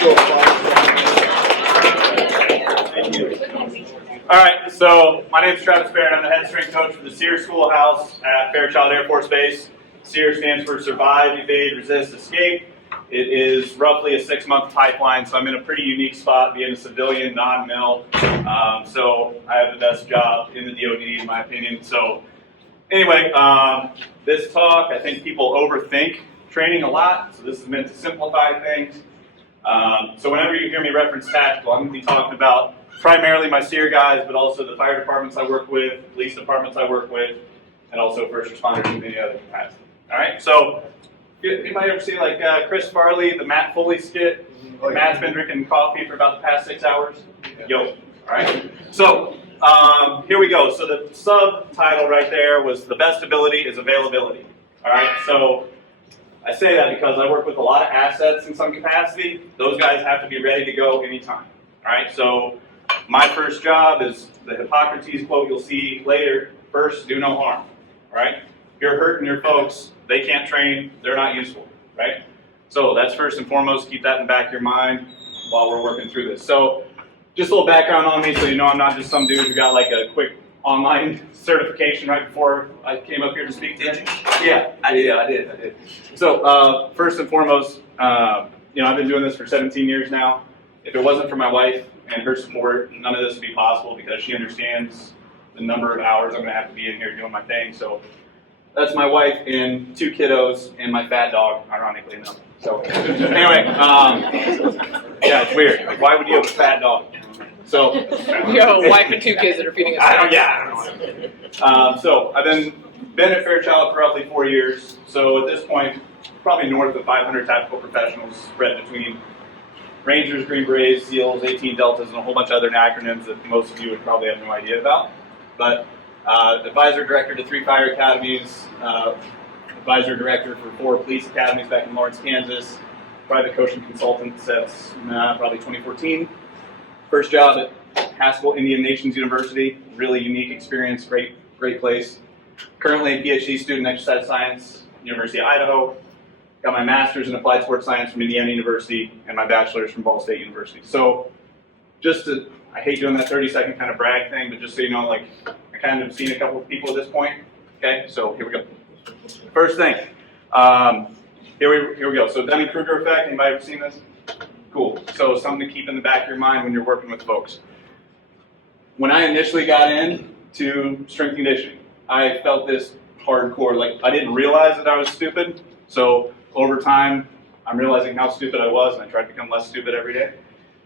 All right, so my name is Travis Barrett. I'm the head strength coach for the SEER Schoolhouse at Fairchild Air Force Base. SEER stands for Survive, Evade, Resist, Escape. It is roughly a 6-month pipeline, so I'm in a pretty unique spot being a civilian, non-mil. So I have the best job in the DoD, in my opinion. So anyway, this talk, I think people overthink training a lot, so this is meant to simplify things. So whenever you hear me reference tactical, I'm going to be talking about primarily my SEER guys, but also the fire departments I work with, police departments I work with, and also first responders in any other capacity. All right, so anybody ever see like Chris Farley, the Matt Foley skit? Matt's been drinking coffee for about the past 6 hours. Yo, all right. So here we go. So the subtitle right there was the best ability is availability. All right, so I say that because I work with a lot of assets in some capacity. Those guys have to be ready to go anytime. All right, so my first job is the Hippocrates quote you'll see later, first, do no harm. All right, if you're hurting your folks, they can't train, they're not useful, right? So that's first and foremost, keep that in the back of your mind while we're working through this. So just a little background on me so you know I'm not just some dude who got like a quick online certification right before I came up here to speak today. Yeah, I did. So first and foremost, I've been doing this for 17 years now. If it wasn't for my wife and her support, none of this would be possible because she understands the number of hours I'm going to have to be in here doing my thing. So that's my wife and 2 kiddos and my fat dog, ironically enough. So anyway, yeah, it's weird. Like, why would you have a fat dog? So you have a wife and 2 kids that are feeding us. I don't know. So I've been at Fairchild for roughly 4 years. So at this point, probably north of 500 tactical professionals spread between Rangers, Green Berets, SEALs, 18 Deltas, and a whole bunch of other acronyms that most of you would probably have no idea about. But advisor director to 3 fire academies, advisor director for 4 police academies back in Lawrence, Kansas, private coaching consultant since probably 2014. First job at Haskell Indian Nations University, really unique experience, great place. Currently a PhD student in exercise science, University of Idaho. Got my master's in applied sports science from Indiana University and my bachelor's from Ball State University. So I hate doing that 30-second kind of brag thing, but just so you know, like I kind of seen a couple of people at this point. Okay, so here we go. First thing, here we go. So Dunning-Kruger effect, anybody ever seen this? Cool. So something to keep in the back of your mind when you're working with folks. When I initially got into strength conditioning, I felt this hardcore, like I didn't realize that I was stupid. So over time, I'm realizing how stupid I was, and I try to become less stupid every day.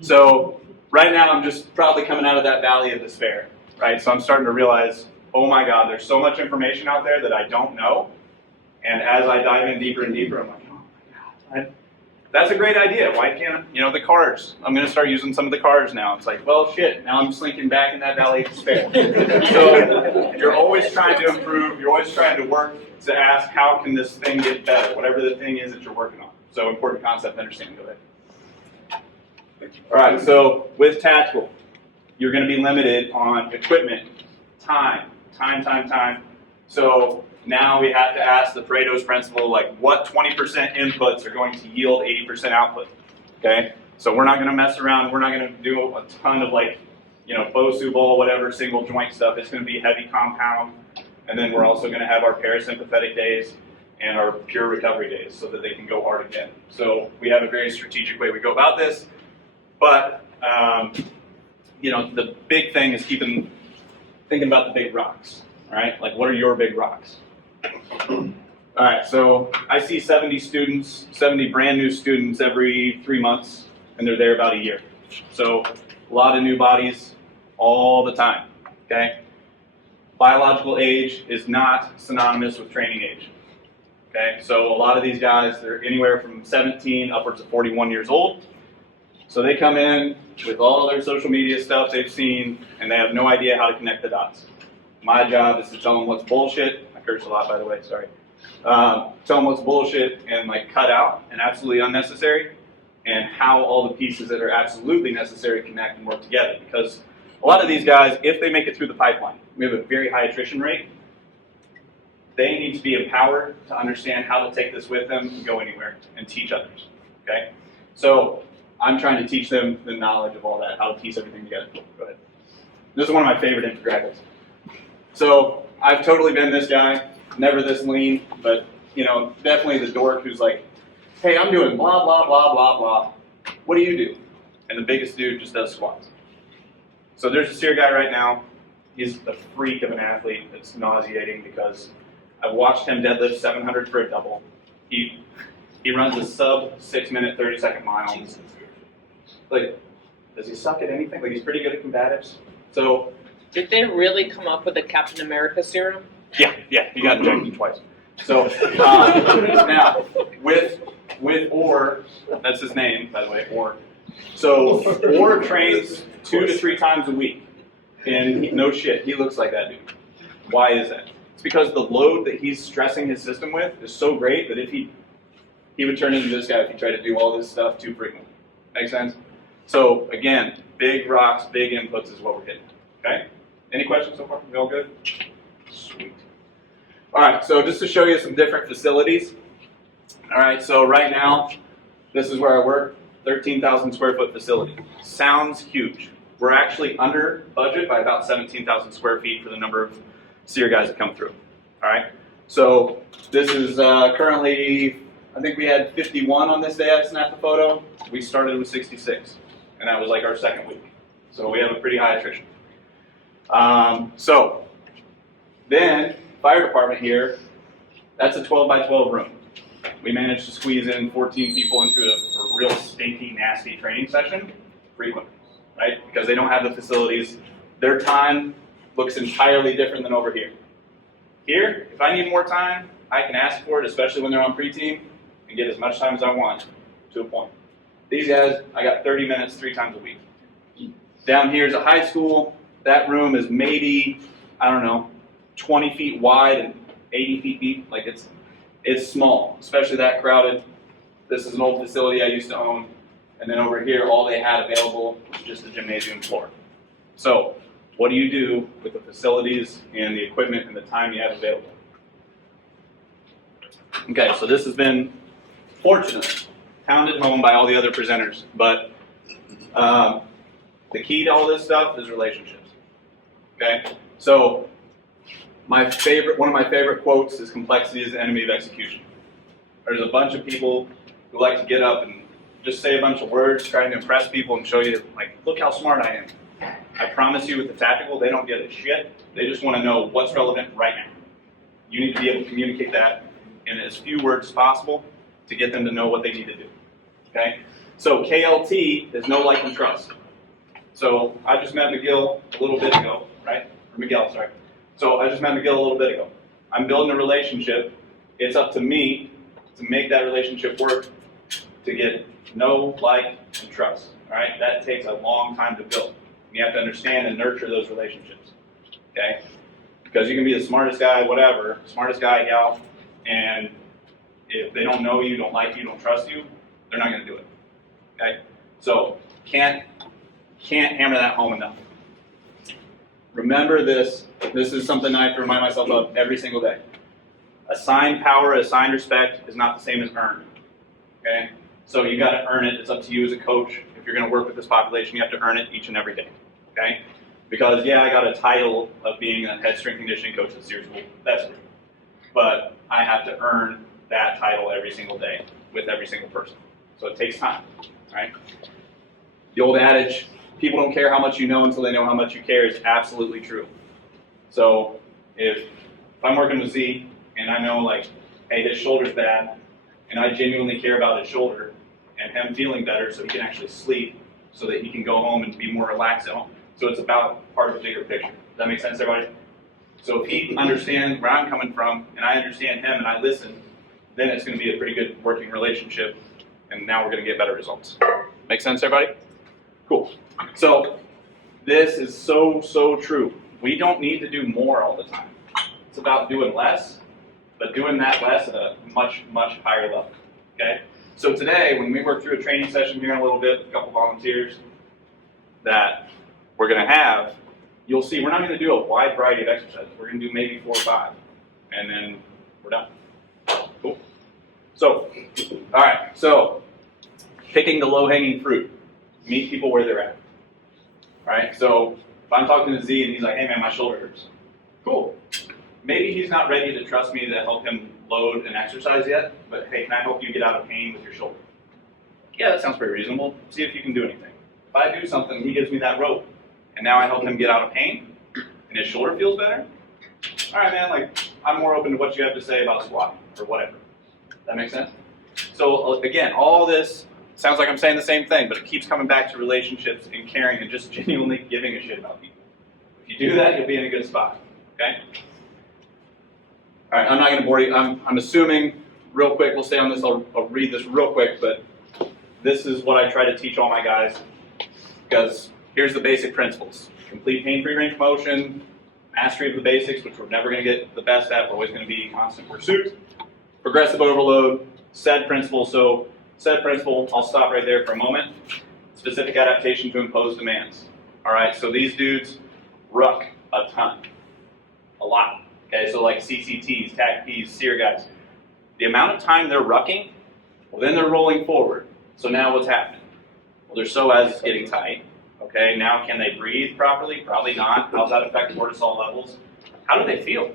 So right now, I'm just probably coming out of that valley of despair, right? So I'm starting to realize, oh my God, there's so much information out there that I don't know. And as I dive in deeper and deeper, I'm like, oh my God, that's a great idea. Why can't, the cars? I'm going to start using some of the cars now. It's like, well, shit, now I'm slinking back in that valley of despair. So you're always trying to improve. You're always trying to work to ask, how can this thing get better? Whatever the thing is that you're working on. So important concept to understand. Go ahead. All right, so with tactical, you're going to be limited on equipment, time. So now we have to ask the Pareto's principle, like what 20% inputs are going to yield 80% output, okay? So we're not going to mess around. We're not going to do a ton of Bosu ball, whatever, single joint stuff. It's going to be heavy compound. And then we're also going to have our parasympathetic days and our pure recovery days so that they can go hard again. So we have a very strategic way we go about this. But, the big thing is thinking about the big rocks, all right? Like, what are your big rocks? All right, so I see 70 brand new students every 3 months, and they're there about a year. So a lot of new bodies all the time, okay? Biological age is not synonymous with training age, okay? So a lot of these guys, they're anywhere from 17 upwards of 41 years old. So they come in with all their social media stuff they've seen, and they have no idea how to connect the dots. My job is to tell them what's bullshit. I curse a lot, by the way, sorry. Tell them what's bullshit and cut out and absolutely unnecessary, and how all the pieces that are absolutely necessary connect and work together. Because a lot of these guys, if they make it through the pipeline, we have a very high attrition rate. They need to be empowered to understand how to take this with them and go anywhere and teach others, okay? So I'm trying to teach them the knowledge of all that, how to piece everything together. Go ahead. This is one of my favorite infographics. So I've totally been this guy, never this lean, but definitely the dork who's like, hey, I'm doing blah, blah, blah, blah, blah. What do you do? And the biggest dude just does squats. So there's a SEER guy right now. He's a freak of an athlete. It's nauseating because I've watched him deadlift 700 for a double. He runs a sub 6 minute, 30-second mile. Like, does he suck at anything? Like, he's pretty good at combatives. So, Did they really come up with a Captain America serum? yeah, he got injected twice. So now with Orr, that's his name, by the way, Orr. So Orr trains 2 to 3 times a week, and no shit, he looks like that dude. Why is that? It's because the load that he's stressing his system with is so great that if he would turn into this guy if he tried to do all this stuff too frequently. Make sense? So again, big rocks, big inputs is what we're hitting. Okay? Any questions so far? We all good? Sweet. All right, so just to show you some different facilities. All right, so right now, this is where I work, 13,000 square foot facility. Sounds huge. We're actually under budget by about 17,000 square feet for the number of SEER guys that come through. All right, so this is currently, I think we had 51 on this day I snapped the photo. We started with 66, and that was like our second week. So we have a pretty high attrition. So then, fire department here, that's a 12 by 12 room. We managed to squeeze in 14 people into a real stinky, nasty training session frequently, right? Because they don't have the facilities. Their time looks entirely different than over here. Here, if I need more time, I can ask for it, especially when they're on pre-team, and get as much time as I want to a point. These guys, I got 30 minutes 3 times a week. Down here is a high school. That room is maybe, I don't know, 20 feet wide and 80 feet deep. Like it's small, especially that crowded. This is an old facility I used to own. And then over here, all they had available was just the gymnasium floor. So what do you do with the facilities and the equipment and the time you have available? Okay, so this has been, fortunately, pounded home by all the other presenters. But the key to all this stuff is relationships. Okay, so one of my favorite quotes is complexity is the enemy of execution. There's a bunch of people who like to get up and just say a bunch of words trying to impress people and show you, like, look how smart I am. I promise you with the tactical, they don't get a shit. They just want to know what's relevant right now. You need to be able to communicate that in as few words as possible to get them to know what they need to do. Okay? So KLT is know, like, and trust. So I just met McGill a little bit ago, right? Or Miguel, sorry. So I just met Miguel a little bit ago. I'm building a relationship. It's up to me to make that relationship work, to get know, like, and trust. All right? That takes a long time to build. You have to understand and nurture those relationships. Okay? Because you can be the smartest guy, whatever, smartest guy, gal, and if they don't know you, don't like you, don't trust you, they're not going to do it. Okay? So can't hammer that home enough. Remember this. This is something I have to remind myself of every single day. Assigned power, assigned respect is not the same as earned. Okay? So you got to earn it. It's up to you as a coach. If you're going to work with this population, you have to earn it each and every day. Okay? Because yeah, I got a title of being a head strength conditioning coach at SEER School. That's great. But I have to earn that title every single day with every single person. So it takes time. Right? The old adage, people don't care how much you know until they know how much you care, is absolutely true. So if I'm working with Z and I know, like, hey, his shoulder's bad, and I genuinely care about his shoulder and him feeling better so he can actually sleep, so that he can go home and be more relaxed at home. So it's about part of the bigger picture. Does that make sense, everybody? So if he understands where I'm coming from and I understand him and I listen, then it's going to be a pretty good working relationship, and now we're going to get better results. Make sense, everybody? Cool. So this is so, so true. We don't need to do more all the time. It's about doing less, but doing that less at a much, much higher level. Okay? So today, when we work through a training session here in a little bit, a couple volunteers that we're going to have, you'll see we're not going to do a wide variety of exercises. We're going to do maybe 4 or 5, and then we're done. Cool. So, all right. So, picking the low-hanging fruit. meet people where they're at. All right, so if I'm talking to Z and he's like, hey man, my shoulder hurts. Cool. Maybe he's not ready to trust me to help him load an exercise yet, but hey, can I help you get out of pain with your shoulder? Yeah, that sounds pretty reasonable. See if you can do anything. If I do something, he gives me that rope, and now I help him get out of pain, and his shoulder feels better. All right, man, like, I'm more open to what you have to say about squatting, or whatever. That makes sense? So, again, all this sounds like I'm saying the same thing, but it keeps coming back to relationships and caring and just genuinely giving a shit about people. If you do that, you'll be in a good spot, okay? All right, I'm not gonna bore you. I'm assuming, real quick, we'll stay on this, I'll read this real quick, but this is what I try to teach all my guys, because here's the basic principles. Complete pain-free range of motion, mastery of the basics, which we're never going to get the best at, we're always going to be in constant pursuit. Progressive overload, SAID principle. So SAID principle, I'll stop right there for a moment. Specific adaptation to impose demands. All right, so these dudes ruck a ton, a lot. Okay, so like CCTs, TAC-Ps, SEER guys. The amount of time they're rucking, well then they're rolling forward. So now what's happening? Well, their psoas is getting tight. Okay, now can they breathe properly? Probably not. How's that affect cortisol levels? How do they feel?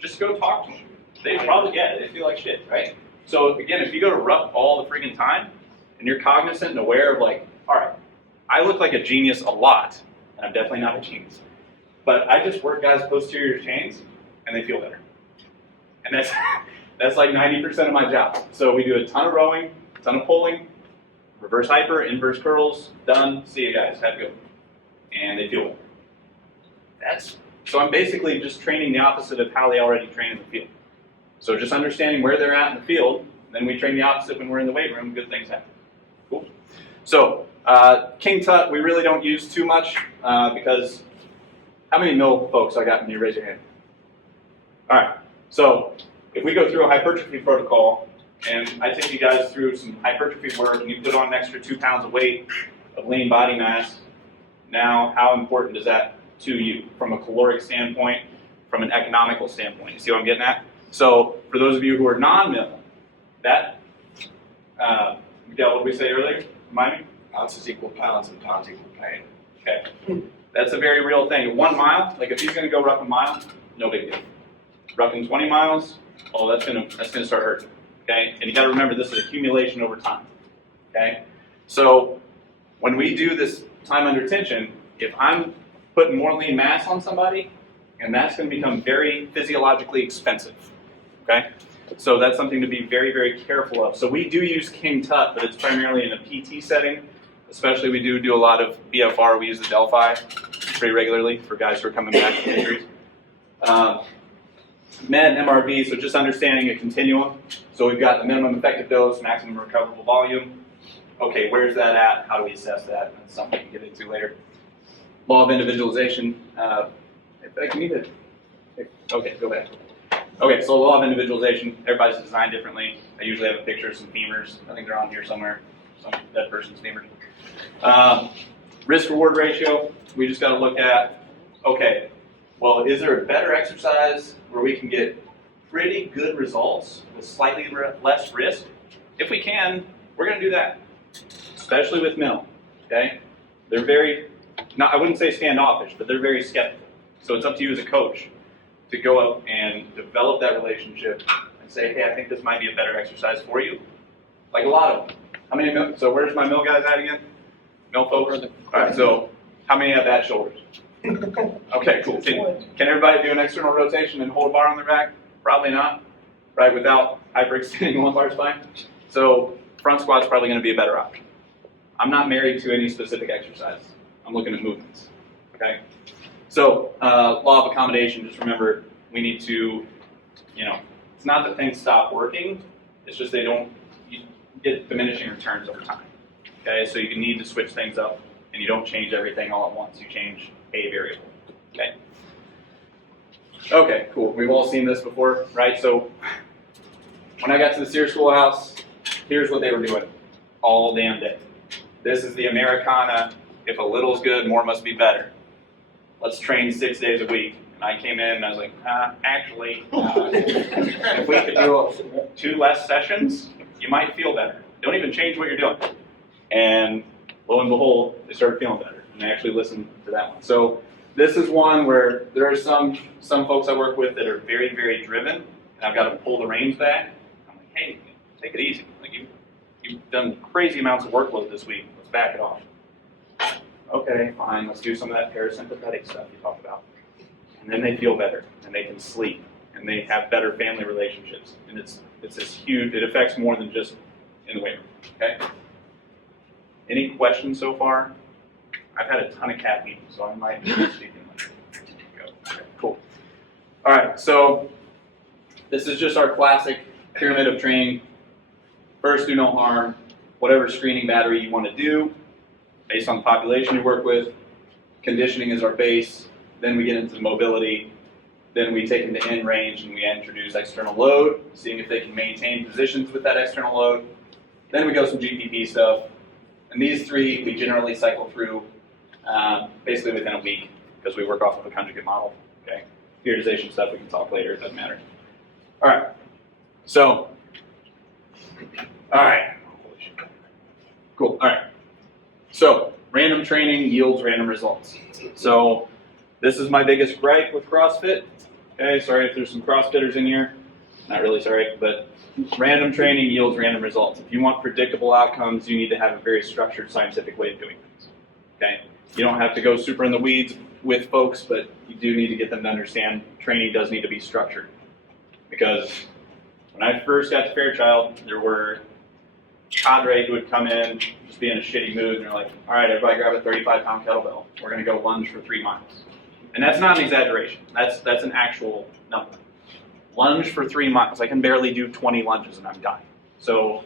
Just go talk to them. They probably get it. They feel like shit, right? So again, if you go to ruck all the freaking time, and you're cognizant and aware of like, all right, I look like a genius a lot, and I'm definitely not a genius, but I just work guys posterior chains, and they feel better. And that's like 90% of my job. So we do a ton of rowing, a ton of pulling, reverse hyper, inverse curls, done, see you guys, have a good one. And they feel better. So I'm basically just training the opposite of how they already train in the field. So just understanding where they're at in the field, then we train the opposite when we're in the weight room, good things happen. Cool. So King Tut, we really don't use too much because, how many mil folks I got in here, raise your hand. All right, so if we go through a hypertrophy protocol, and I take you guys through some hypertrophy work, and you put on an extra 2 pounds of weight of lean body mass. Now, how important is that to you from a caloric standpoint, from an economical standpoint? You see what I'm getting at? So, for those of you who are non-mill, that, Miguel, what did we say earlier? Remind me? Ounces equal pounds and pounds equal pain. Okay. That's a very real thing. 1 mile, like if he's going to go ruck a mile, no big deal. Rucking 20 miles, oh, that's gonna start hurting. Okay, and you got to remember this is accumulation over time. Okay, so when we do this time under tension, if I'm putting more lean mass on somebody, and that's going to become very physiologically expensive. Okay, so that's something to be very, very careful of. So we do use King Tut, but it's primarily in a PT setting. Especially we do a lot of BFR. We use the Delphi pretty regularly for guys who are coming back from injuries. Med and MRV, so just understanding a continuum. So we've got the minimum effective dose, maximum recoverable volume. Okay, where's that at? How do we assess that? That's something we can get into later. Law of individualization. Okay, go back. Okay, so law of individualization, everybody's designed differently. I usually have a picture of some femurs. I think they're on here somewhere, some dead person's femurs. Risk-reward ratio, we just got to look at, okay, well, is there a better exercise where we can get pretty good results with slightly less risk? If we can, we're going to do that, especially with mill, okay? They're very, I wouldn't say standoffish, but they're very skeptical. So it's up to you as a coach to go up and develop that relationship and say, hey, I think this might be a better exercise for you. Like a lot of them. How many mill, so where's my mill guys at again? Mill folks? All right, so how many have bad shoulders? Okay, cool. Can everybody do an external rotation and hold a bar on their back? Probably not, right, without hyperextending the lumbar spine. So front squat's probably going to be a better option. I'm not married to any specific exercise. I'm looking at movements, okay? So law of accommodation, just remember, we need to, it's not that things stop working, it's just you get diminishing returns over time, okay? So you need to switch things up, and you don't change everything all at once, you change a variable, okay? Okay, cool. We've all seen this before, right? So when I got to the SEER schoolhouse, here's what they were doing all damn day. This is the Americana, if a little's good, more must be better. Let's train 6 days a week. And I came in and I was like, actually, if we could do 2 less sessions, you might feel better. Don't even change what you're doing. And lo and behold, they started feeling better, and they actually listened to that one. So this is one where there are some folks I work with that are very, very driven, and I've got to pull the reins back. I'm like, hey, take it easy. Like you've done crazy amounts of workload this week. Let's back it off. Okay, fine. Let's do some of that parasympathetic stuff you talked about. And then they feel better, and they can sleep, and they have better family relationships. And it's this huge. It affects more than just in the weight room. Okay. Any questions so far? I've had a ton of caffeine, so I might be speaking. Okay, cool. All right, so this is just our classic pyramid of training. First, do no harm. Whatever screening battery you want to do, based on the population you work with. Conditioning is our base. Then we get into mobility. Then we take them to end range and we introduce external load, seeing if they can maintain positions with that external load. Then we go some GPP stuff. And these three we generally cycle through basically within a week because we work off of a conjugate model. Okay, periodization stuff we can talk later, it doesn't matter. All right, so, all right, cool, all right. So, random training yields random results. So, this is my biggest gripe with CrossFit. Okay, sorry if there's some CrossFitters in here. Not really sorry, but random training yields random results. If you want predictable outcomes, you need to have a very structured scientific way of doing things. Okay, you don't have to go super in the weeds with folks, but you do need to get them to understand training does need to be structured. Because when I first got to Fairchild, there were cadre who would come in, just be in a shitty mood, and they're like, all right, everybody grab a 35-pound kettlebell. We're going to go lunge for 3 miles. And that's not an exaggeration. That's an actual number. Lunge for 3 miles. I can barely do 20 lunges and I'm dying. So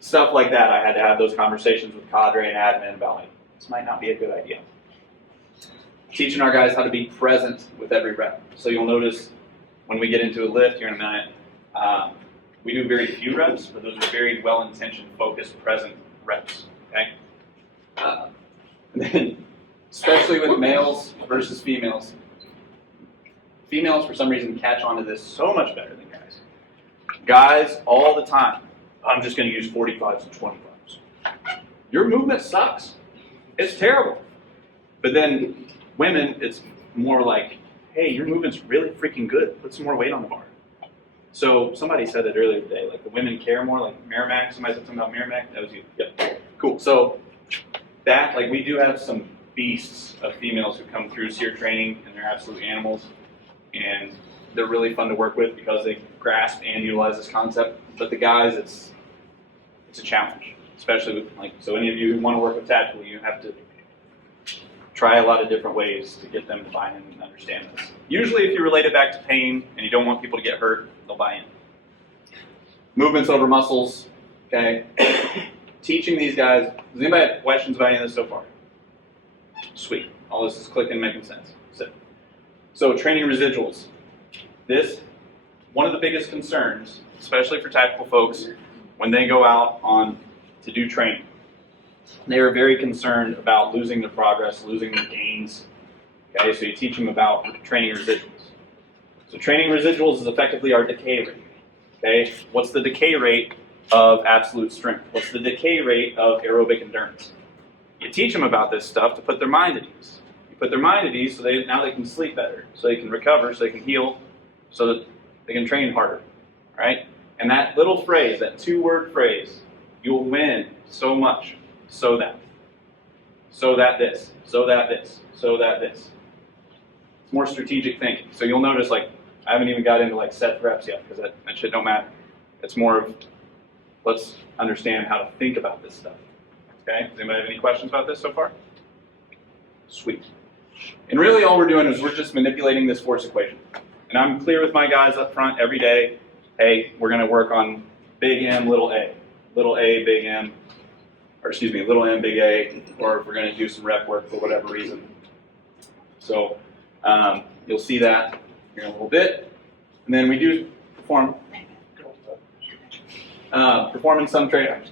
stuff like that, I had to have those conversations with cadre and admin about like, this might not be a good idea. Teaching our guys how to be present with every rep. So you'll notice when we get into a lift here in a minute, we do very few reps, but those are very well-intentioned, focused, present reps. Okay. And then, especially with males versus females. Females, for some reason, catch on to this so much better than guys. Guys, all the time, I'm just going to use 45s and 25s. Your movement sucks. It's terrible. But then women, it's more like, hey, your movement's really freaking good. Put some more weight on the bar. So somebody said it earlier today, like the women care more, like Merrimack. Somebody said something about Merrimack. That was you. Yep. Cool. So that, like, we do have some beasts of females who come through SEER training, and they're absolute animals. And they're really fun to work with because they grasp and utilize this concept. But the guys, it's a challenge, especially with, like, so any of you who want to work with tactical, you have to try a lot of different ways to get them to buy in and understand this. Usually if you relate it back to pain and you don't want people to get hurt, they'll buy in. Movements over muscles, okay? Teaching these guys, does anybody have questions about any of this so far? Sweet, all this is clicking, making sense. So training residuals. This, one of the biggest concerns, especially for tactical folks, when they go out on to do training, they are very concerned about losing their progress, losing their gains. Okay, so you teach them about training residuals. So training residuals is effectively our decay rate. Okay, what's the decay rate of absolute strength? What's the decay rate of aerobic endurance? You teach them about this stuff to put their mind at ease. You put their mind at ease so now they can sleep better, so they can recover, so they can heal, so that they can train harder. Right? And that little phrase, that 2-word phrase, you'll win so much. So that this. It's more strategic thinking. So you'll notice, like, I haven't even got into like set reps yet because that shit don't matter. It's more of, let's understand how to think about this stuff. Okay? Does anybody have any questions about this so far? Sweet. And really all we're doing is we're just manipulating this force equation. And I'm clear with my guys up front every day, hey, we're going to work on big M, little a, big M, or excuse me, little m, big A, or if we're going to do some rep work for whatever reason. So you'll see that here in a little bit. And then we do performing some training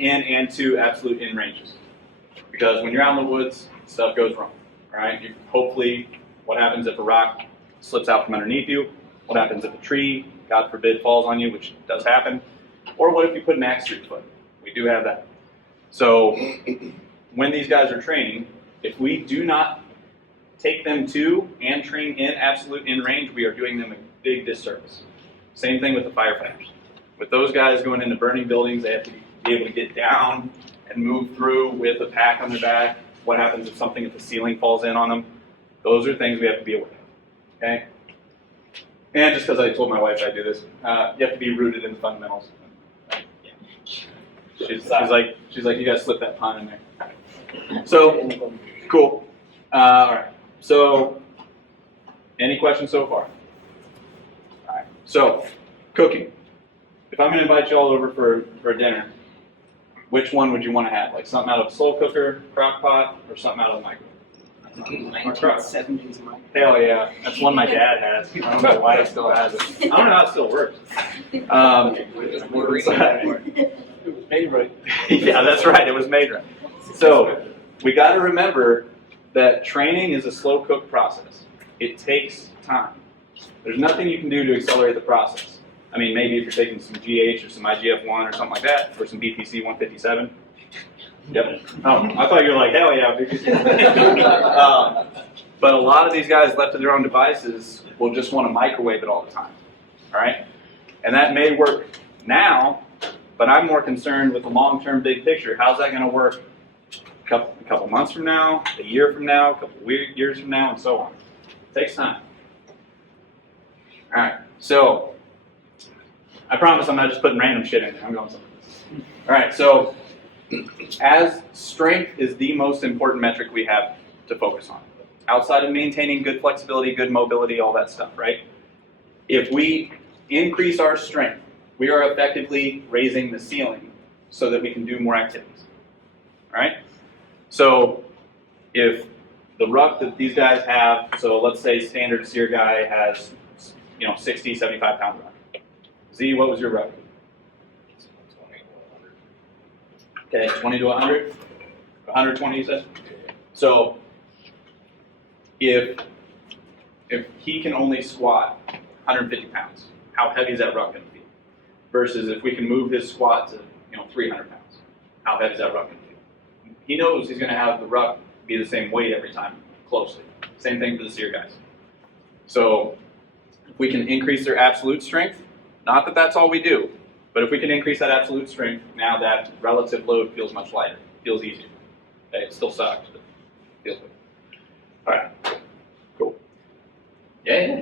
in and to absolute in ranges. Because when you're out in the woods, stuff goes wrong. All right? Hopefully, what happens if a rock slips out from underneath you? What happens if a tree, God forbid, falls on you, which does happen? Or what if you put an axe through your foot? We do have that. So when these guys are training, if we do not take them to and train in absolute in range, we are doing them a big disservice. Same thing with the firefighters. With those guys going into burning buildings, they have to be able to get down and move through with a pack on their back. What happens if the ceiling falls in on them? Those are things we have to be aware of, okay? And just because I told my wife I'd do this, you have to be rooted in the fundamentals. She's like, you gotta slip that pun in there. So, cool. All right. So, any questions so far? All right. So, cooking. If I'm gonna invite you all over for dinner, which one would you want to have? Like something out of a slow cooker, crock pot, or something out of the microwave? 1970s microwave. Hell yeah. That's one my dad has. I don't know why he still has it. I don't know how it still works. Yeah, that's right. It was made right. So we got to remember that training is a slow cook process. It takes time. There's nothing you can do to accelerate the process. I mean, maybe if you're taking some GH or some IGF-1 or something like that, or some BPC 157. Yep. Oh, I thought you were like, hell yeah, BPC. But a lot of these guys left to their own devices will just want to microwave it all the time. All right? And that may work now, but I'm more concerned with the long-term big picture. How's that going to work a couple months from now, a year from now, a couple years from now, and so on? It takes time. All right, so I promise I'm not just putting random shit in there. I'm going somewhere. All right, so as strength is the most important metric we have to focus on, outside of maintaining good flexibility, good mobility, all that stuff, right? If we increase our strength, we are effectively raising the ceiling so that we can do more activities, all right? So if the ruck that these guys have, so let's say standard SEER guy has, 60, 75 pound ruck. Z, what was your ruck? Okay, 20 to 100? 120 you said? So if he can only squat 150 pounds, how heavy is that ruck going to be? Versus if we can move his squat to 300 pounds, how heavy is that ruck going to be? He knows he's going to have the ruck be the same weight every time, closely. Same thing for the SEER guys. So if we can increase their absolute strength, not that that's all we do, but if we can increase that absolute strength, now that relative load feels much lighter, feels easier. Okay, it still sucks, but it feels good. All right, cool. Yeah.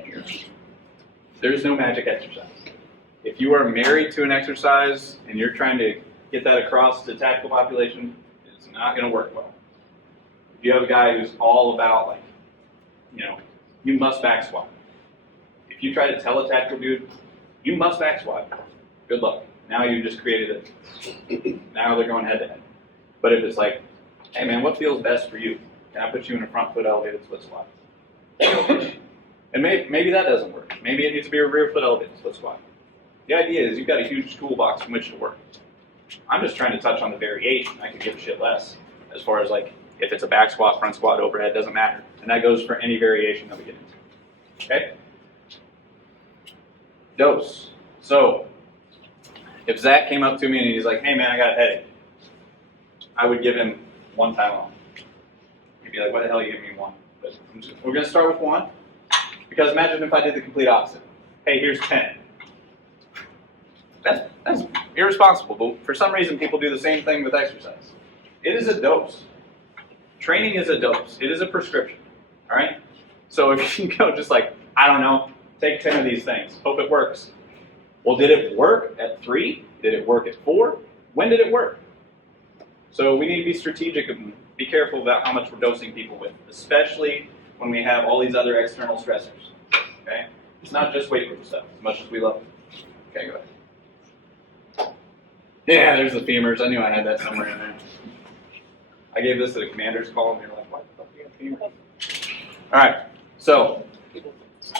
There's no magic exercise. If you are married to an exercise and you're trying to get that across to the tactical population, it's not going to work well. If you have a guy who's all about you must back squat. If you try to tell a tactical dude, you must back squat, good luck. Now you just created it. Now they're going head to head. But if it's like, hey man, what feels best for you? Can I put you in a front foot elevated split squat? And maybe that doesn't work. Maybe it needs to be a rear foot elevated split squat. The idea is you've got a huge toolbox from which to work. I'm just trying to touch on the variation. I could give a shit less as far as if it's a back squat, front squat, overhead, doesn't matter. And that goes for any variation that we get into. Okay? Dose. So, if Zach came up to me and he's like, hey man, I got a headache, I would give him one Tylenol. He'd be like, why the hell are you giving me one? But we're going to start with one, because imagine if I did the complete opposite. Hey, here's 10. That's irresponsible, but for some reason people do the same thing with exercise. It is a dose. Training is a dose. It is a prescription, all right? So if you go just I don't know, take 10 of these things, hope it works. Well, did it work at 3? Did it work at 4? When did it work? So we need to be strategic and be careful about how much we're dosing people with, especially when we have all these other external stressors, okay? It's not just weight room stuff, as much as we love it. Okay, go ahead. Yeah, there's the femurs. I knew I had that somewhere in there. I gave this to the commander's call, and they were like, what the fuck do you have femurs? All right, so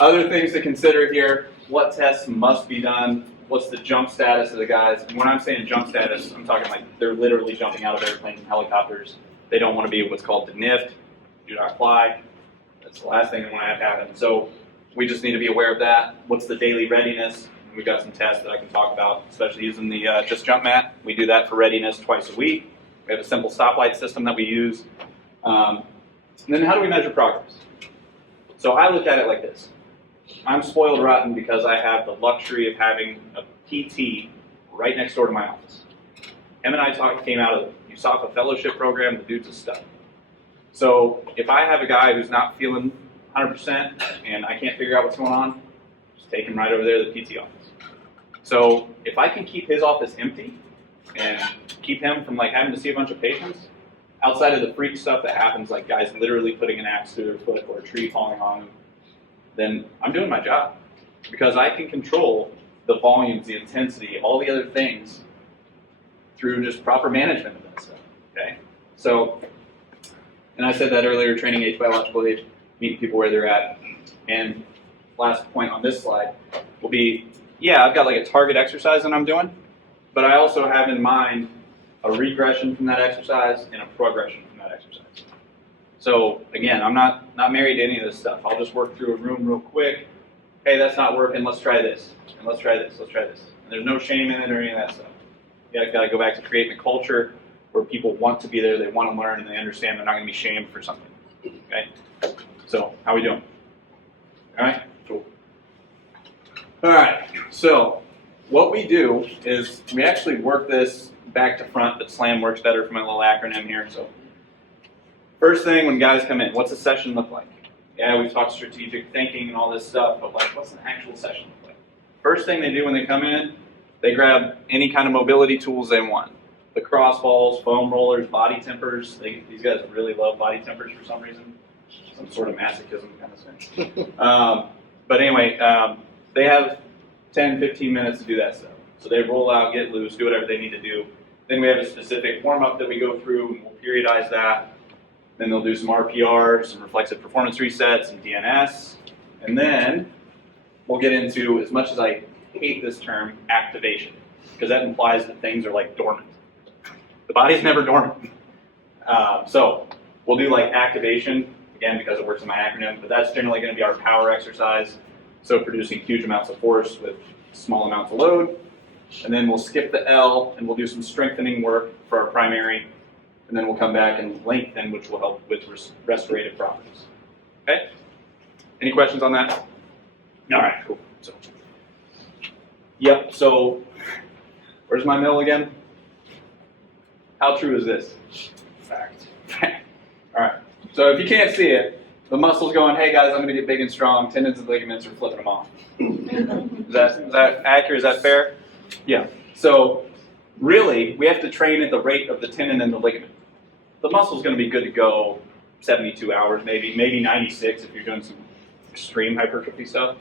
other things to consider here. What tests must be done? What's the jump status of the guys? And when I'm saying jump status, I'm talking they're literally jumping out of airplanes and helicopters. They don't want to be what's called DNIFT, do not fly. That's the last thing they want to have happen. So we just need to be aware of that. What's the daily readiness? And we've got some tests that I can talk about, especially using the just jump mat. We do that for readiness twice a week. We have a simple stoplight system that we use. And then how do we measure progress? So I look at it like this. I'm spoiled rotten because I have the luxury of having a PT right next door to my office. Him and I came out of the USAFA fellowship program. The dude's a stud. So if I have a guy who's not feeling 100% and I can't figure out what's going on, just take him right over there to the PT office. So if I can keep his office empty and keep him from like having to see a bunch of patients, outside of the freak stuff that happens, like guys literally putting an axe through their foot or a tree falling on them, then I'm doing my job. Because I can control the volumes, the intensity, all the other things through just proper management of that stuff, okay? So, and I said that earlier, training age, biological age, meeting people where they're at. And last point on this slide will be, yeah, I've got like a target exercise that I'm doing, but I also have in mind a regression from that exercise and a progression from that exercise. So again, I'm not married to any of this stuff. I'll just work through a room real quick. Hey, that's not working, let's try this. And let's try this, let's try this. And there's no shame in it or any of that stuff. You gotta go back to creating a culture where people want to be there, they want to learn, and they understand they're not gonna be shamed for something, okay? So, how we doing? All right, cool. All right, so what we do is we actually work this back to front, but SLAM works better for my little acronym here. So first thing when guys come in, what's a session look like? Yeah, we've talked strategic thinking and all this stuff, but like what's an actual session look like? First thing they do when they come in, they grab any kind of mobility tools they want. The cross balls, foam rollers, body tempers. These guys really love body tempers for some reason. Some sort of masochism kind of thing. But anyway, they have 10, 15 minutes to do that stuff. So they roll out, get loose, do whatever they need to do. Then we have a specific warm-up that we go through, and we'll periodize that. Then they'll do some RPR, some reflexive performance resets, some DNS. And then we'll get into, as much as I hate this term, activation, because that implies that things are like dormant. The body's never dormant. So we'll do like activation, again, because it works in my acronym, but that's generally going to be our power exercise. So producing huge amounts of force with small amounts of load. And then we'll skip the L and we'll do some strengthening work for our primary. And then we'll come back and lengthen, which will help with restorative properties. Okay? Any questions on that? All right, cool. So, yep, so where's my mill again? How true is this? Fact. All right, so if you can't see it, the muscle's going, hey guys, I'm gonna get big and strong, tendons and ligaments are flipping them off. Is that accurate, is that fair? Yeah, so really, we have to train at the rate of the tendon and the ligament. The muscle's gonna be good to go 72 hours, maybe 96 if you're doing some extreme hypertrophy stuff.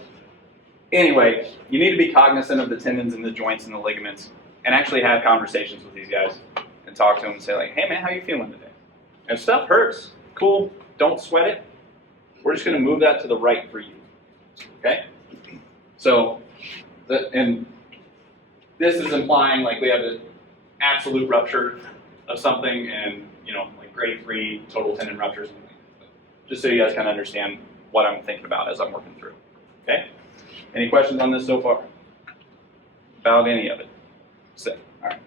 Anyway, you need to be cognizant of the tendons and the joints and the ligaments and actually have conversations with these guys and talk to them and say like, hey man, how you feeling today? If stuff hurts, cool, don't sweat it. We're just gonna move that to the right for you, okay? So, and this is implying like we have an absolute rupture of something and, you know, like grade 3 total tendon ruptures. Just so you guys kind of understand what I'm thinking about as I'm working through, okay? Any questions on this so far? About any of it? Sick, all right.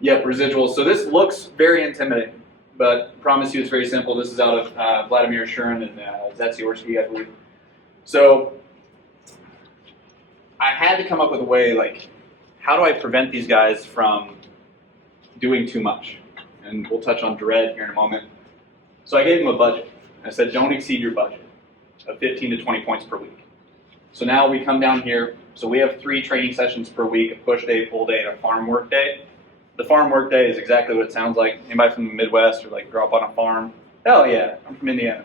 Yep, residuals. So this looks very intimidating, but I promise you it's very simple. This is out of Vladimir Shurin and Zatsiorski, I believe. So I had to come up with a way, like, how do I prevent these guys from doing too much? And we'll touch on dread here in a moment. So I gave them a budget. I said, don't exceed your budget of 15 to 20 points per week. So now we come down here. So we have 3 training sessions per week, a push day, pull day, and a farm work day. The farm work day is exactly what it sounds like. Anybody from the Midwest or like grow up on a farm? Hell yeah, I'm from Indiana.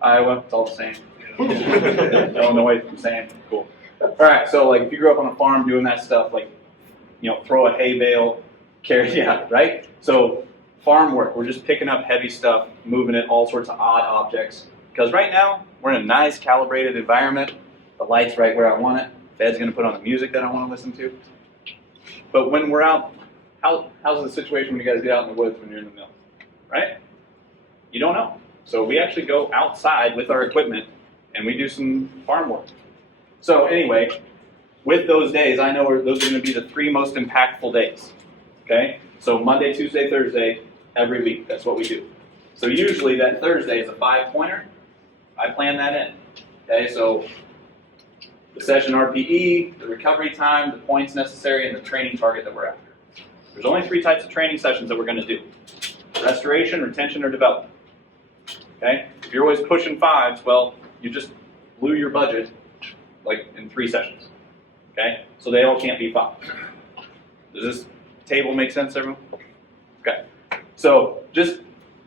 Iowa, it's all the same. Illinois, I'm saying, cool. All right, so like if you grew up on a farm doing that stuff, like, you know, throw a hay bale, carry, yeah, right? So farm work, we're just picking up heavy stuff, moving it, all sorts of odd objects. Because right now, we're in a nice calibrated environment. The light's right where I want it. Fed's gonna put on the music that I wanna listen to. But when we're out, how's the situation when you guys get out in the woods when you're in the mill, right? You don't know. So we actually go outside with our equipment and we do some farm work. So anyway, with those days, I know those are gonna be the 3 most impactful days, okay? So Monday, Tuesday, Thursday, every week. That's what we do. So usually that Thursday is a 5-pointer. I plan that in. Okay, so the session RPE, the recovery time, the points necessary, and the training target that we're after. There's only 3 types of training sessions that we're going to do: restoration, retention, or development. Okay? If you're always pushing 5s, well, you just blew your budget like in 3 sessions. Okay? So they all can't be 5. Does this table make sense, everyone? Okay. So just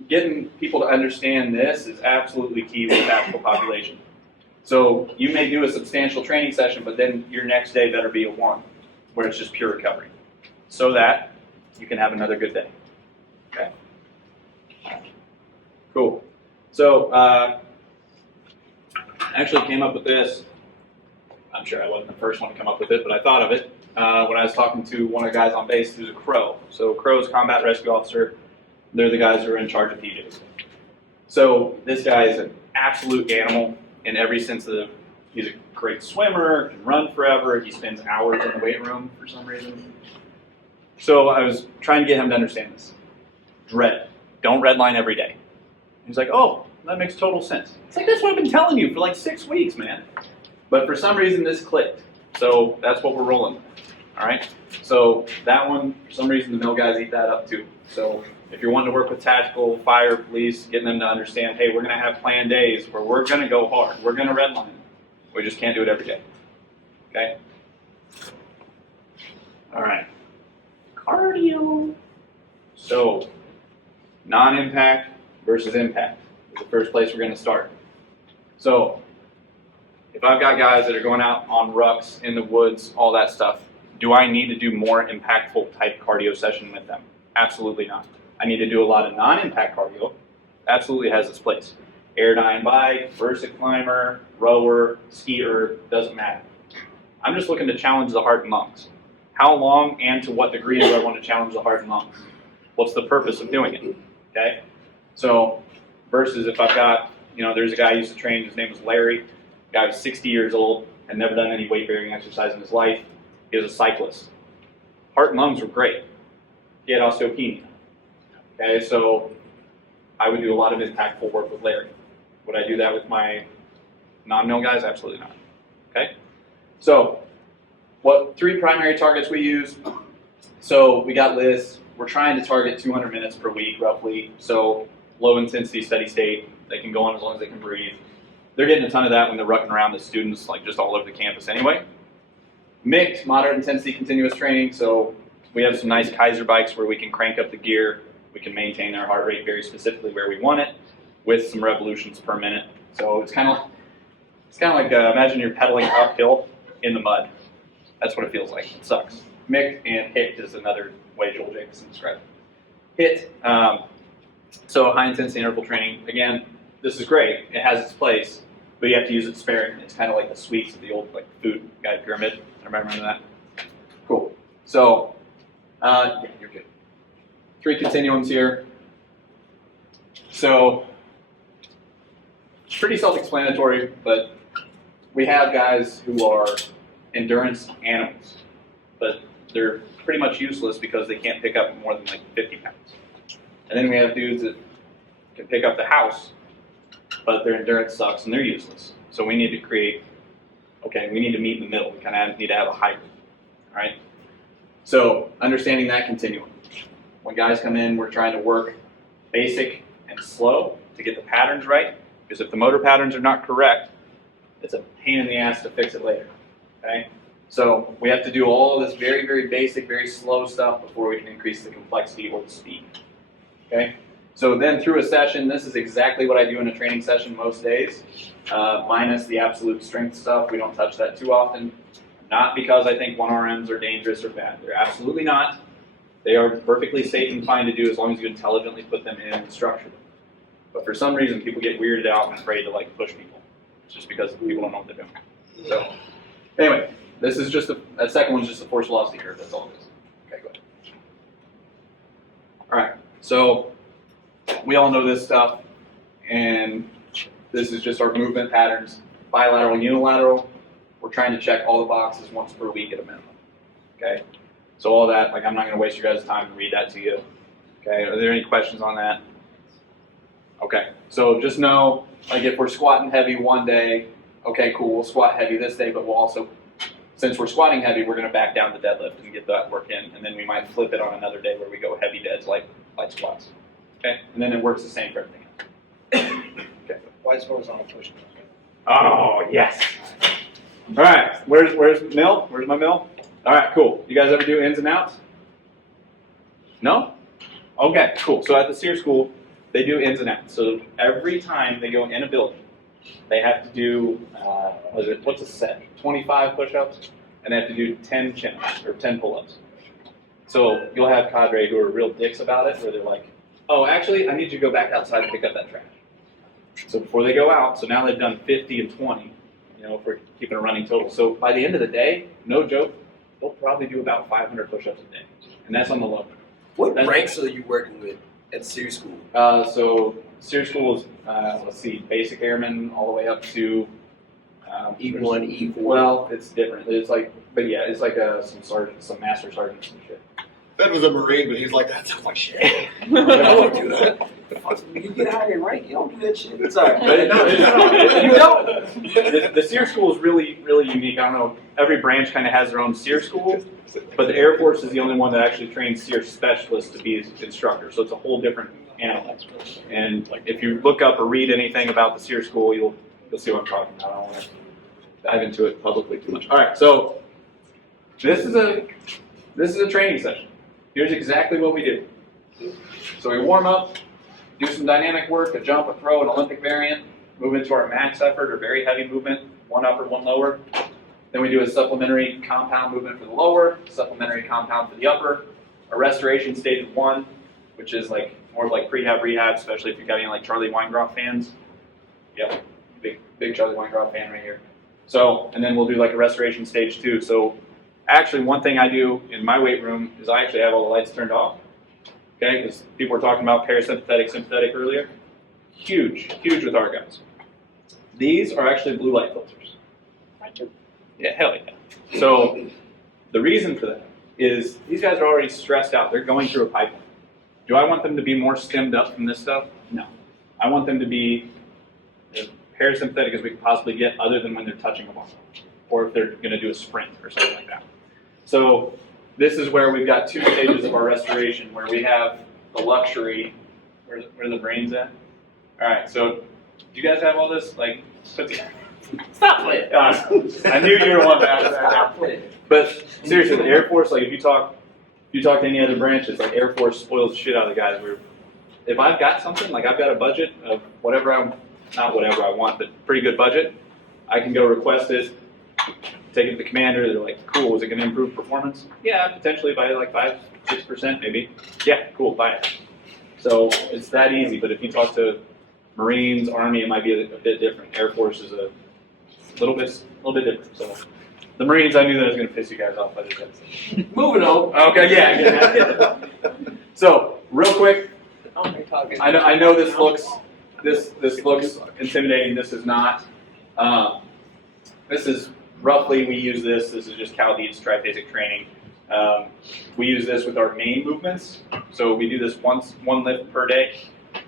getting people to understand this is absolutely key with tactical population. So you may do a substantial training session, but then your next day better be a 1, where it's just pure recovery, so that you can have another good day. Okay. Cool. So I actually came up with this. I'm sure I wasn't the first one to come up with it, but I thought of it when I was talking to one of the guys on base who's a Crow. So Crow's combat rescue officer. They're the guys who are in charge of PJs. So this guy is an absolute animal in every sense of the. He's a great swimmer, can run forever. He spends hours in the weight room for some reason. So I was trying to get him to understand this. Dread. Don't redline every day. He's like, oh, that makes total sense. It's like, that's what I've been telling you for like 6 weeks, man. But for some reason, this clicked. So that's what we're rolling with. All right? So that one, for some reason, the mill guys eat that up too. So if you're wanting to work with tactical, fire, police, getting them to understand, hey, we're going to have planned days where we're going to go hard. We're going to redline. We just can't do it every day. Okay? All right. Cardio. So, non-impact versus impact is the first place we're going to start. So, if I've got guys that are going out on rucks, in the woods, all that stuff, do I need to do more impactful type cardio session with them? Absolutely not. I need to do a lot of non-impact cardio. Absolutely has its place. Airdyne bike, Versa climber, rower, skier, doesn't matter. I'm just looking to challenge the heart and lungs. How long and to what degree do I want to challenge the heart and lungs? What's the purpose of doing it? Okay? So, versus if I've got, there's a guy I used to train, his name was Larry. The guy was 60 years old, had never done any weight-bearing exercise in his life. He was a cyclist. Heart and lungs were great. He had osteopenia. Okay, so I would do a lot of impactful work with Larry. Would I do that with my non-mill guys? Absolutely not. Okay? So, what 3 primary targets we use? So, we got Liz. We're trying to target 200 minutes per week, roughly. So, low intensity, steady state. They can go on as long as they can breathe. They're getting a ton of that when they're rucking around the students, like just all over the campus anyway. Mixed, moderate intensity, continuous training. So, we have some nice Kaiser bikes where we can crank up the gear. We can maintain our heart rate very specifically where we want it, with some revolutions per minute. So it's kind of like imagine you're pedaling uphill in the mud. That's what it feels like. It sucks. Mick and HIT is another way Joel Jacobson described it. HIT, so high intensity interval training. Again, this is great. It has its place, but you have to use it sparingly. It's kind of like the sweets of the old food guide pyramid. Remember that? Cool. So yeah, you're good. 3 continuums here. So, pretty self-explanatory, but we have guys who are endurance animals, but they're pretty much useless because they can't pick up more than 50 pounds. And then we have dudes that can pick up the house, but their endurance sucks and they're useless. So we need to we need to meet in the middle. We kind of need to have a hybrid, all right? So, understanding that continuum. When guys come in, we're trying to work basic and slow to get the patterns right, because if the motor patterns are not correct, it's a pain in the ass to fix it later, okay? So we have to do all this very, very basic, very slow stuff before we can increase the complexity or the speed, okay? So then through a session, this is exactly what I do in a training session most days, minus the absolute strength stuff. We don't touch that too often, not because I think 1RMs are dangerous or bad. They're absolutely not. They are perfectly safe and fine to do as long as you intelligently put them in and structure them. But for some reason, people get weirded out and afraid to push people. It's just because people don't know what they're doing. So anyway, this is just that second one's just a force velocity curve. That's all it is. Okay, go ahead. All right. So we all know this stuff, and this is just our movement patterns. Bilateral, unilateral. We're trying to check all the boxes once per week at a minimum. Okay. So all that, like I'm not gonna waste your guys' time and read that to you. Okay, are there any questions on that? Okay, so just know, like if we're squatting heavy one day, okay, cool, we'll squat heavy this day, but we'll also, since we're squatting heavy, we're gonna back down the deadlift and get that work in, and then we might flip it on another day where we go heavy deads like light squats. Okay, and then it works the same for everything else. Okay. Why horizontal push? Oh, yes. All right, where's Mill? Where's my Mill? All right, cool. You guys ever do ins and outs? No? Okay, cool. So at the SEER school, they do ins and outs. So every time they go in a building, they have to do, what's a set? 25 push-ups, and they have to do 10 chin-ups, or 10 pull-ups. So you'll have cadre who are real dicks about it, where they're like, oh, actually, I need you to go back outside and pick up that trash. So before they go out, so now they've done 50 and 20, you know, if we're keeping a running total. So by the end of the day, no joke, they'll probably do about 500 push-ups a day, and that's on the low. What ranks are you working with at SEER school? So SEER school is, let's see, basic airman all the way up to E1, E4? Well, it's different. It's like, but yeah, it's like some sergeants, some master sergeants and shit. That was a Marine, but he's like, that sounds like shit. I don't do that. You get higher in rank, you don't do that shit. It's all right. But you don't. The SEER school is really, really unique. I don't know. Every branch kind of has their own SEER school, but the Air Force is the only one that actually trains SEER specialists to be instructors. So it's a whole different animal. And like, if you look up or read anything about the SEER school, you'll see what I'm talking about. I don't want to dive into it publicly too much. All right, so this is a training session. Here's exactly what we do. So we warm up, do some dynamic work, a jump, a throw, an Olympic variant, move into our max effort or very heavy movement, one upper, one lower. Then we do a supplementary compound movement for the lower, supplementary compound for the upper, a restoration stage of 1, which is like more of like prehab rehab, especially if you've got any like Charlie Weingroff fans. Yep, big Charlie Weingroff fan right here. So, and then we'll do like a restoration stage 2. So actually one thing I do in my weight room is I actually have all the lights turned off. Okay, because people were talking about parasympathetic, sympathetic earlier. Huge with our guys. These are actually blue light filters. Yeah, hell yeah. So the reason for that is these guys are already stressed out. They're going through a pipeline. Do I want them to be more stemmed up from this stuff? No. I want them to be as parasympathetic as we can possibly get, other than when they're touching a ball, or if they're going to do a sprint or something like that. So this is where we've got 2 stages of our restoration, where we have the luxury. Where are the brains at? All right. So do you guys have all this like put together? Stop playing. I knew you were one bad. Stop playing. But seriously, the Air Force, like if you talk to any other branches, like Air Force spoils the shit out of the guys. If I've got something, like I've got a budget of not whatever I want, but pretty good budget, I can go request it, take it to the commander. They're like, cool, is it going to improve performance? Yeah, potentially by like 5-6% maybe. Yeah, cool, buy it. So it's that easy. But if you talk to Marines, Army, it might be a bit different. Air Force is a little bit different. So the Marines, I knew that I was going to piss you guys off by this. Moving on. Okay, yeah. So real quick, I know this looks intimidating. This is not. This is roughly, we use this. This is just Cal Deeds triphasic training. We use this with our main movements. So we do this one lift per day,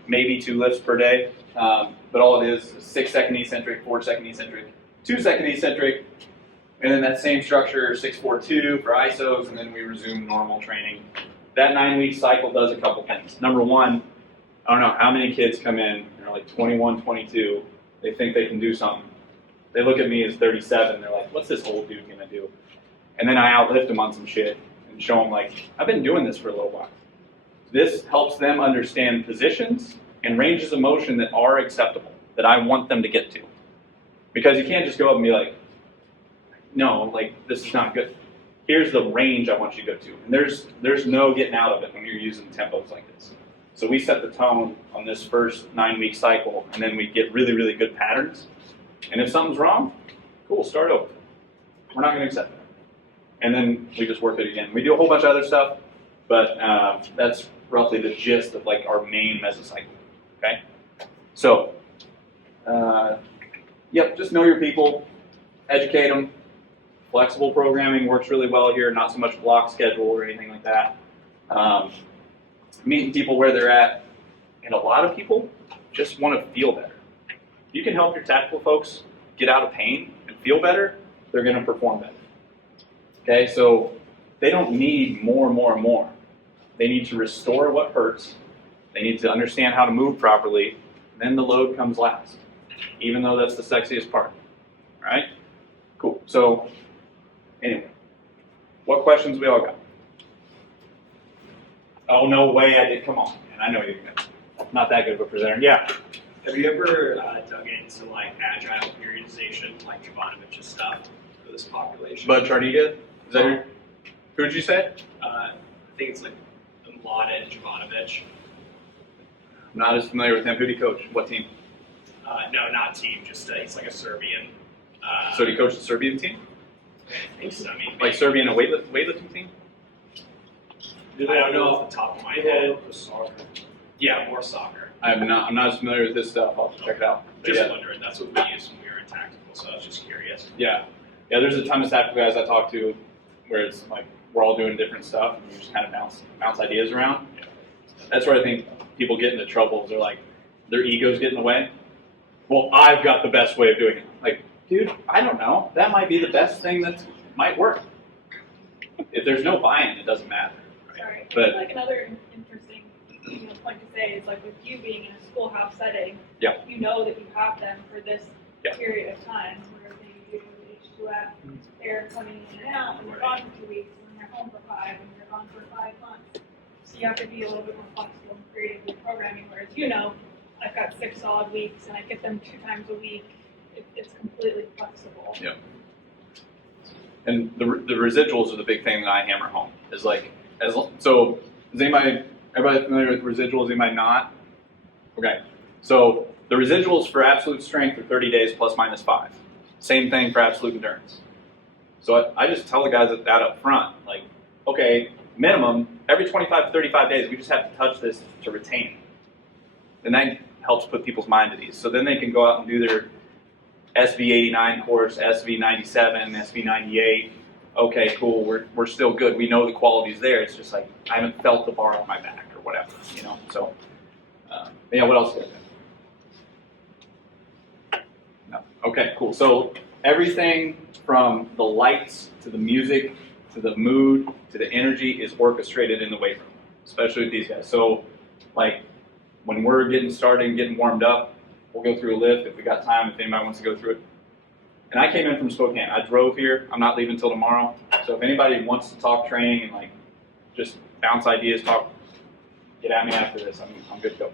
maybe 2 lifts per day. But all it is 6-second eccentric, 4-second eccentric, 2-second eccentric, and then that same structure, 6-4-2 for isos, and then we resume normal training. That 9-week cycle does a couple things. Number 1, I don't know how many kids come in, they're like 21, 22, they think they can do something. They look at me as 37, they're like, what's this old dude gonna do? And then I outlift them on some shit and show them like, I've been doing this for a little while. This helps them understand positions and ranges of motion that are acceptable, that I want them to get to. Because you can't just go up and be like, no, like this is not good. Here's the range I want you to go to. And there's no getting out of it when you're using tempos like this. So we set the tone on this first 9-week cycle, and then we get really, really good patterns. And if something's wrong, cool, start over. We're not going to accept that. And then we just work it again. We do a whole bunch of other stuff, but that's roughly the gist of like our main mesocycle. Okay? So, yep, just know your people, educate them, Flexible programming works really well here, not so much block schedule or anything like that. Meeting people where they're at, and a lot of people just want to feel better. If you can help your tactical folks get out of pain and feel better, they're going to perform better. Okay, so they don't need more. They need to restore what hurts. They need to understand how to move properly. Then the load comes last, even though that's the sexiest part. All right? Cool. So, anyway, what questions we all got? Oh, no way I did. Come on, man. I know you're not that good of a presenter. Yeah. Have you ever dug into like agile periodization, like Jovanovich's stuff for this population? Bud Chardiga? Is that your, who did you say? I think it's like Mladen Jovanovic. I'm not as familiar with him. Who did he coach? What team? No, not team. Just he's like a Serbian. So did he coach the Serbian team? I think so. I mean, Like Serbian a weightlifting team? I don't know off the top of my head. Yeah, more soccer. I'm not as familiar with this stuff. I'll have to check it out. But Just yeah. wondering. That's what we used when we were in tactical. So I was just curious. Yeah. There's a ton of tactical guys I talk to where it's like we're all doing different stuff and we just kind of bounce ideas around. That's where I think people get into trouble. They're like, their egos get in the way. Well, I've got the best way of doing it. Like, dude, I don't know. That might be the best thing that might work. If there's no buy-in, it doesn't matter. Sorry. But- like another interesting point to say is like with you being in a schoolhouse setting, Yeah. you know that you have them for this Yeah. period of time. Whereas maybe you with H2F, they're coming in and out, and they're gone for 2 weeks, and they're home for 5, and they're gone for 5 months. So you have to be a little bit more flexible and creative with programming. Whereas I've got 6 solid weeks, and I get them 2 times a week. It's completely flexible. Yeah. And the residuals are the big thing that I hammer home. Is like, so is everybody familiar with residuals? Anybody not? Okay. So the residuals for absolute strength are 30 days plus minus 5. Same thing for absolute endurance. So I just tell the guys that up front, like, okay, minimum every 25 to 35 days, we just have to touch this to retain it. And that helps put people's mind at ease. So then they can go out and do their SV89 course, SV97, SV98. Okay, cool, we're still good. We know the quality's there. It's just like, I haven't felt the bar on my back or whatever, So, yeah, what else? No. Okay, cool. So everything from the lights to the music to the mood to the energy is orchestrated in the weight room, especially with these guys. So, like, when we're getting started and getting warmed up, we'll go through a lift if we got time, if anybody wants to go through it. And I came in from Spokane. I drove here. I'm not leaving until tomorrow. So if anybody wants to talk training and like just bounce ideas, get at me after this. I'm good to go.